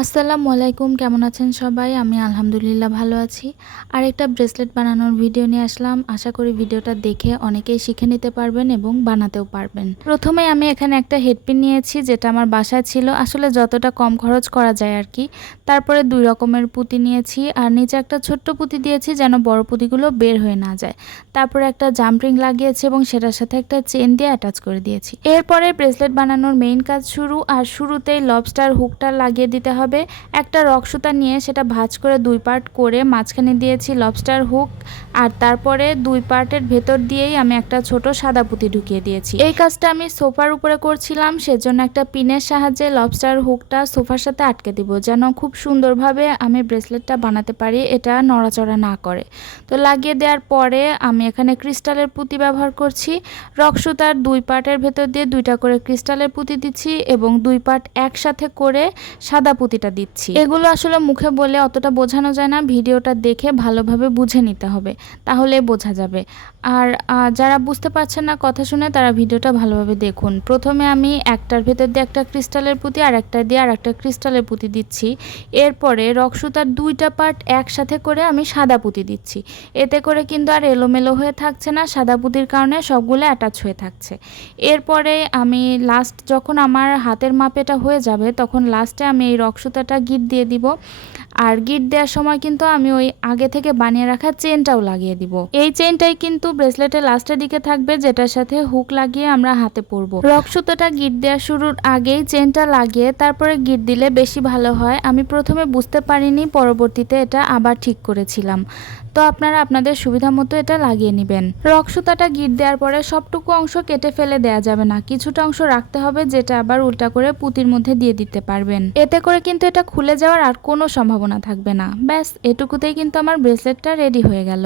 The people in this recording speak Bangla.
আসসালামু আলাইকুম, কেমন আছেন সবাই? আমি আলহামদুলিল্লাহ ভালো আছি। আর একটা ব্রেসলেট বানানোর ভিডিও নিয়ে আসলাম। আশা করি ভিডিওটা দেখে অনেকেই শিখে নিতে পারবেন এবং বানাতেও পারবেন। প্রথমে আমি এখানে একটা হেডপিন নিয়েছি, যেটা আমার বাসায় ছিল। আসলে যতটা কম খরচ করা যায় আর কি। তারপরে দুই রকমের পুঁতি নিয়েছি আর নিচে একটা ছোট্ট পুঁতি দিয়েছি যেন বড় পুঁতিগুলো বের হয়ে না যায়। তারপরে একটা জাম্পিং লাগিয়েছি এবং সেটার সাথে একটা চেন দিয়ে অ্যাটাচ করে দিয়েছি। এরপরে ব্রেসলেট বানানোর মেইন কাজ শুরু। আর শুরুতেই লবস্টার হুকটা লাগিয়ে দিতে হবে একটা রক সুতা নিয়ে সেটা ভাঁজ করে দুই পার্ট করে মাঝখানে দিয়েছি লবস্টার হুক আর তারপরে দুই পার্টের ভেতর দিয়েই আমি একটা ছোট সাদা পুঁতি ঢুকিয়ে দিয়েছি। এই কাজটা আমি সোফার উপরে করছিলাম, সেজন্য একটা পিনের সাহায্যে লবস্টার হুকটা সোফার সাথে আটকে দিব যেন খুব সুন্দরভাবে আমি ব্রেসলেটটা বানাতে পারি, এটা নড়াচড়া না করে। তো লাগিয়ে দেওয়ার পরে আমি এখানে ক্রিস্টালের পুঁতি ব্যবহার করছি। রক সুতার দুই পার্টের ভেতর দিয়ে দুইটা করে ক্রিস্টালের পুঁতি দিচ্ছি এবং দুই পার্ট একসাথে করে সাদা পুঁতিটা দিচ্ছি। এগুলো আসলে মুখে বলে অতটা বোঝানো যায় না, ভিডিওটা দেখে ভালোভাবে বুঝে নিতে হবে, তাহলে বোঝা যাবে। আর যারা বুঝতে পারছেন না কথা শুনে তারা ভিডিওটা ভালোভাবে দেখুন। প্রথমে আমি একটার ভেতর দিয়ে একটা ক্রিস্টালের পুঁতি, আর একটা দিয়ে আর একটা ক্রিস্টালের পুঁতি দিচ্ছি। এরপরে রক সুতার দুইটা পার্ট একসাথে করে আমি সাদা পুঁতি দিচ্ছি। এতে করে কিন্তু আর এলোমেলো হয়ে থাকছে না, সাদা পুঁতির কারণে সবগুলো অ্যাটাচ হয়ে থাকছে। এরপরে আমি লাস্ট যখন আমার হাতের মাপেটা হয়ে যাবে, তখন লাস্টে আমি এই রক সুতাটা গিট দিয়ে দিব। আর গিট দেওয়ার সময় কিন্তু আমি ওই আগে থেকে বানিয়ে রাখা চেনটাও লাগিয়ে দিব। এই চেনটাই কিন্তু ব্রেসলেটের লাস্টের দিকে থাকবে, যেটার সাথে হুক লাগিয়ে আমরা হাতে পরবো। রক সুতোটা গিট দেওয়ার শুরুর আগেই চেনটা লাগিয়ে তারপরে গিট দিলে বেশি ভালো হয়। আমি প্রথমে বুঝতে পারিনি, পরবর্তীতে এটা আবার ঠিক করেছিলাম। তো আপনারা আপনাদের সুবিধা মতো এটা লাগিয়ে নেবেন। রক সুতাটা গিট দেওয়ার পরে সবটুকু অংশ কেটে ফেলে দেওয়া যাবে না। কিছুটা অংশ রাখতে হবে, যেটা আবার উল্টা করে পুঁতির মধ্যে দিয়ে দিতে পারবেন। এতে করে কিন্তু এটা খুলে যাওয়ার আর কোনো সম্ভাবনা থাকবে না। ব্যাস, এটুকুতেই কিন্তু আমার ব্রেসলেটটা রেডি হয়ে গেল।